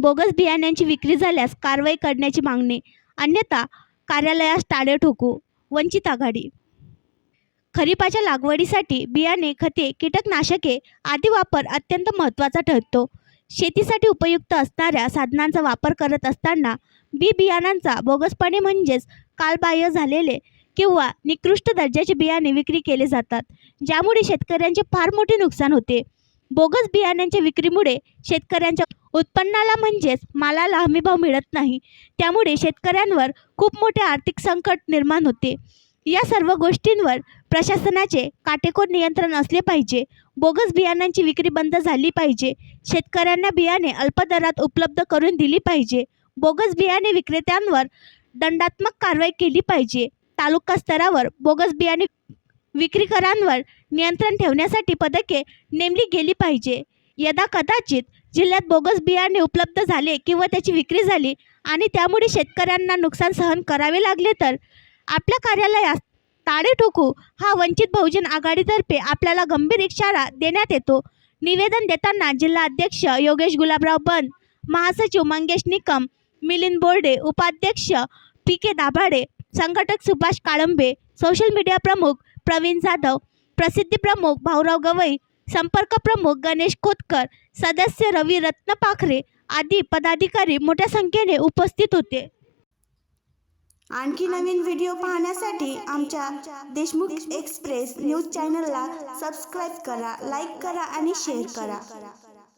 Bogus बियाण्यांची विक्री झाल्यास कारवाई करण्याची मागणी, अन्यथा कार्यालयास टाळे ठोकू. वंचित आघाडी. खरीपाच्या लागवडीसाठी बियाणे, खते, कीटकनाशके आदी वापर अत्यंत महत्त्वाचा ठरतो. शेतीसाठी उपयुक्त असणाऱ्या साधनांचा वापर करत असताना बी बियाणांचा बोगसपणे म्हणजेच कालबाह्य झालेले किंवा निकृष्ट दर्जाचे बियाणे विक्री केले जातात, ज्यामुळे शेतकऱ्यांचे फार मोठे नुकसान होते. बोगस बियाण्यांच्या विक्रीमुळे शेतकऱ्यांच्या उत्पन्नाला म्हणजेच मालाला हमीभाव मिळत नाही. त्यामुळे शेतकऱ्यांवर खूप मोठे आर्थिक संकट निर्माण होते. या सर्व गोष्टींवर प्रशासनाचे काटेकोर नियंत्रण असले पाहिजे. बोगस बियाणांची विक्री बंद झाली पाहिजे. शेतकऱ्यांना बियाणे अल्प दरात उपलब्ध करून दिली पाहिजे. बोगस बियाणे विक्रेत्यांवर दंडात्मक कारवाई केली पाहिजे. तालुका स्तरावर बोगस बियाणे विक्रीकरांवर नियंत्रण ठेवण्यासाठी पथके नेमली गेली पाहिजे. यदाकदाचित जिल्ह्यात बोगस बियाणे उपलब्ध झाले किंवा त्याची विक्री झाली आणि त्यामुळे शेतकऱ्यांना नुकसान सहन करावे लागले तर आपल्या कार्यालयास टाळे ठोकू हा वंचित बहुजन आघाडीतर्फे आपल्याला गंभीर इशारा देण्यात येतो. निवेदन देताना जिल्हा अध्यक्ष योगेश गुलाबराव बन, महासचिव मंगेश निकम, मिलिंद बोर्डे, उपाध्यक्ष पी.के. दाभाडे, संघटक सुभाष काळंबे, सोशल मीडिया प्रमुख प्रवीण जाधव, प्रसिद्धी प्रमुख भाऊराव गवई, संपर्क प्रमुख गणेश खोतकर, सदस्य रवी रत्नपाखरे आदी पदाधिकारी मोठ्या संख्येने उपस्थित होते. आणखी नवीन व्हिडिओ पाहण्यासाठी आमच्या देशमुख एक्सप्रेस न्यूज चॅनलला सबस्क्राईब करा, लाईक करा आणि शेअर करा.